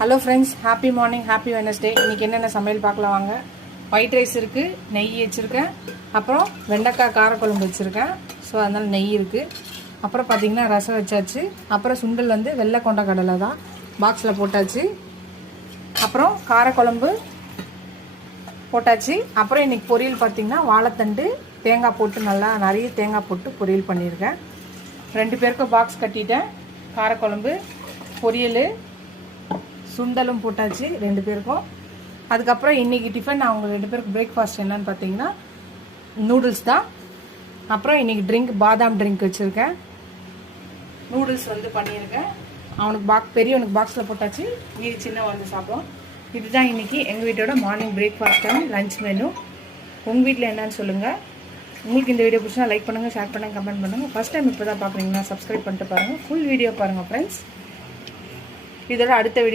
Hello friends, happy morning, happy Wednesday. இன்றைக்கி என்னென்ன சமையல் பார்க்கலாம் வாங்க. ஒயிட் ரைஸ் இருக்குது, நெய் வச்சுருக்கேன். அப்புறம் வெண்டைக்காய் காரக்குழம்பு வச்சுருக்கேன். ஸோ அதனால் நெய் இருக்குது. அப்புறம் பார்த்திங்கன்னா ரசம் வச்சாச்சு. அப்புறம் சுண்டல் வந்து வெள்ளை கொண்ட கடலை தான் பாக்ஸில் போட்டாச்சு. அப்புறம் காரக்குழம்பு போட்டாச்சு. அப்புறம் இன்றைக்கி பொரியல் பார்த்திங்கன்னா வாழைத்தண்டு தேங்காய் போட்டு நல்லா நிறைய தேங்காய் போட்டு பொரியல் பண்ணியிருக்கேன். 2 பேருக்கும் பாக்ஸ் கட்டிட்டேன். காரக்குழம்பு, பொரியல், சுண்டலும் போட்டாச்சு 2 பேருக்கும். அதுக்கப்புறம் இன்றைக்கி டிஃபன் அவங்க 2 பேருக்கு பிரேக்ஃபாஸ்ட் என்னன்னு பார்த்தீங்கன்னா நூடுல்ஸ் தான். அப்புறம் இன்றைக்கி ட்ரிங்க் பாதாம் ட்ரிங்க் வச்சுருக்கேன். நூடுல்ஸ் வந்து பண்ணியிருக்கேன். அவனுக்கு பெரியவனுக்கு பாக்ஸில் போட்டாச்சு. மீதி சின்ன வந்து சாப்பிடும். இதுதான் இன்றைக்கி எங்கள் வீட்டோட morning breakfast and lunch menu. உங்கள் வீட்டில் என்னன்னு சொல்லுங்கள். உங்களுக்கு இந்த வீடியோ பிடிச்சா லைக் பண்ணுங்கள், ஷேர் பண்ணுங்கள், கமெண்ட் பண்ணுங்கள். ஃபஸ்ட் டைம் இப்போ தான் பார்க்குறீங்கன்னா சப்ஸ்கிரைப் பண்ணிட்டு பாருங்கள். ஃபுல் வீடியோ பாருங்கள் ஃப்ரெண்ட்ஸ். இதோட அடுத்த வீடியோ